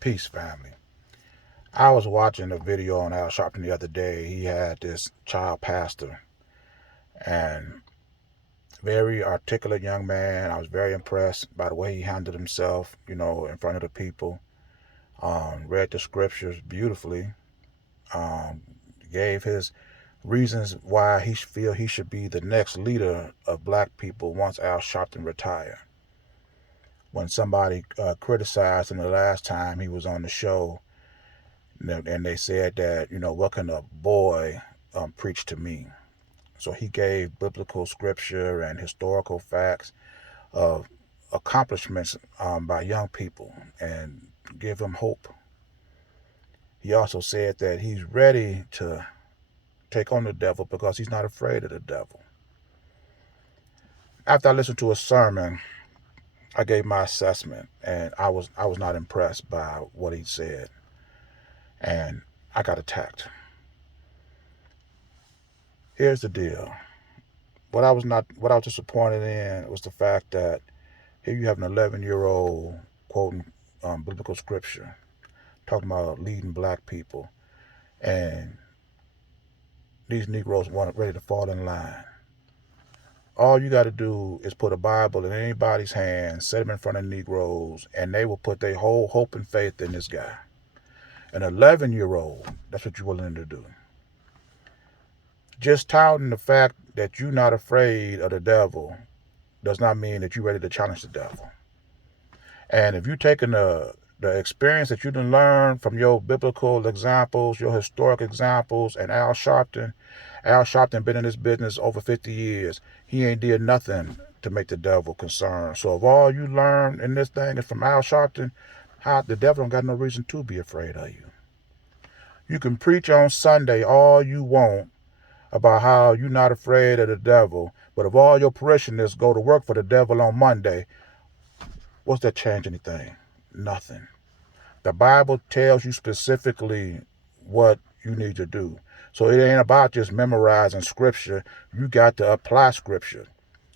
Peace, family. I was watching a video on Al Sharpton the other day. He had this child pastor and very articulate young man. I was very impressed by the way he handled himself, in front of the people. Read the scriptures beautifully. Um, Gave his reasons why he feel he should be the next leader of black people once Al Sharpton retire. When somebody criticized him the last time he was on the show, and they said that, what can a boy preach to me? So he gave biblical scripture and historical facts of accomplishments by young people and give them hope. He also said that he's ready to take on the devil because he's not afraid of the devil. After I listened to a sermon, I gave my assessment, and I was not impressed by what he said, and I got attacked. Here's the deal. What I was disappointed in was the fact that here you have an 11-year-old quoting biblical scripture, talking about leading black people, and these Negroes weren't ready to fall in line. All you got to do is put a Bible in anybody's hand, set them in front of Negroes, and they will put their whole hope and faith in this guy. An 11-year-old, that's what you're willing to do. Just touting the fact that you're not afraid of the devil does not mean that you're ready to challenge the devil. And if you're taking the experience that you done learned from your biblical examples, your historic examples, and Al Sharpton been in this business over 50 years. He ain't did nothing to make the devil concerned. So if all you learn in this thing is from Al Sharpton, how the devil don't got no reason to be afraid of you. You can preach on Sunday all you want about how you're not afraid of the devil, but if all your parishioners go to work for the devil on Monday, what's that change anything? Nothing. The Bible tells you specifically what you need to do. So it ain't about just memorizing scripture. You got to apply scripture.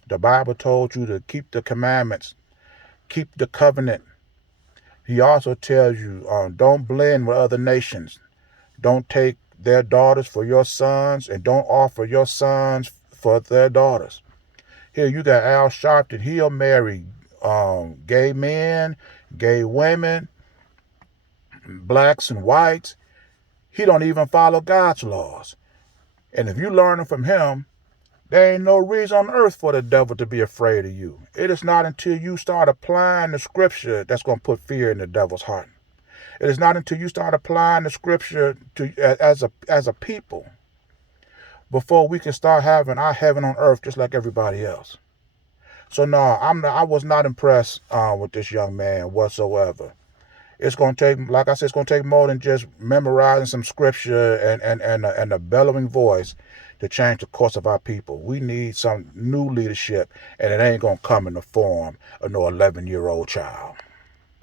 The Bible told you to keep the commandments, keep the covenant. He also tells you don't blend with other nations. Don't take their daughters for your sons, and don't offer your sons for their daughters. Here you got Al Sharpton. He'll marry gay men, gay women, blacks and whites. He don't even follow God's laws. And if you learning from him, there ain't no reason on earth for the devil to be afraid of you. It is not until you start applying the scripture that's going to put fear in the devil's heart. It is not until you start applying the scripture as a people before we can start having our heaven on earth just like everybody else. So no, I was not impressed with this young man whatsoever. It's going to take, like I said, it's going to take more than just memorizing some scripture and a bellowing voice to change the course of our people. We need some new leadership, and it ain't going to come in the form of no 11-year-old child.